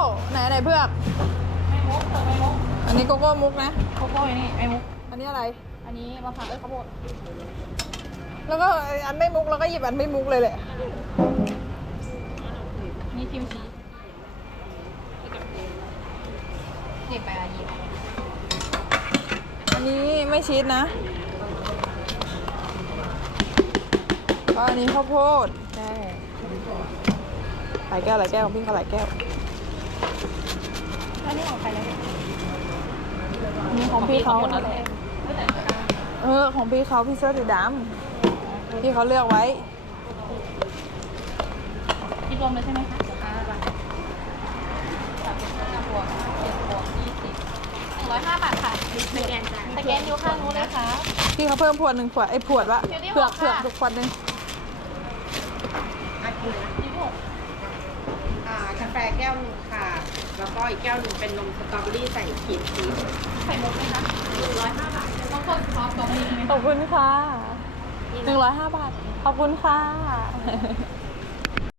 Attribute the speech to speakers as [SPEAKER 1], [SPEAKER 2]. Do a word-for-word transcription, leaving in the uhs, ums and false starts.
[SPEAKER 1] ไหนไหนเพือก
[SPEAKER 2] ไม่มุกเธอไม่มุก
[SPEAKER 1] อันนี้โกโก้มุกนะ
[SPEAKER 2] โกโก้อยู่นี่ไม่มุก
[SPEAKER 1] อันนี้อะไร
[SPEAKER 2] อันนี้มะพร้าวเอ้ยข้าวโพด
[SPEAKER 1] แล้วก็อันไม่มุกแล้วก็หยิบอันไม่มุกเลยแหละ
[SPEAKER 2] นี่ครีมชีสเด็กไปอายิบ
[SPEAKER 1] อันนี้ไม่ชีสนะก็อันนี้ข้าวโพด
[SPEAKER 2] ใช่
[SPEAKER 1] หลายแก้วหลายแก้วของพี่ก็หลายแก้ว
[SPEAKER 2] แล้วนี่ของใครแล้ว
[SPEAKER 1] นี่ของพี่เขา
[SPEAKER 2] หมดแล้วแหละ
[SPEAKER 1] เออของพี่เขาพี่เสื้อสีดำพี่เขาเลือกไว้
[SPEAKER 2] คิดรวมเลยใช่ไหมคะห้าบาทสามสิบห้าบวกเจ็ดบวกยี่สิบหนึ่งร้อยห้าบาทค่ะสแกนจ้ะสแกนอยู่ข้างนู้นเลยค่ะ
[SPEAKER 1] พี่เขาเพิ่มขวดหนึ่งขวดไอ้ขวดวะ
[SPEAKER 2] เดี๋ยวนี้
[SPEAKER 1] เผือก
[SPEAKER 2] บอก
[SPEAKER 1] เผือก
[SPEAKER 2] ค่ะ
[SPEAKER 1] ทุกขวดหนึ่ง
[SPEAKER 3] อากินนะ
[SPEAKER 2] ยี่สิบหก
[SPEAKER 3] อ่ากาแฟแก้วหนึ่งค่ะ แล้วก็อีกแก้วหนึ่งเป็นนมสตรอเบอรี่ใส่ครีมชีส
[SPEAKER 2] ไข่มุกไหมคะหนึ่งร้อยห้าบาทต้องคนซอสตรงนี้ไหม
[SPEAKER 1] ขอบคุณค่ะหนึ่งร้อยห้าบาท ขอบคุณค่ะ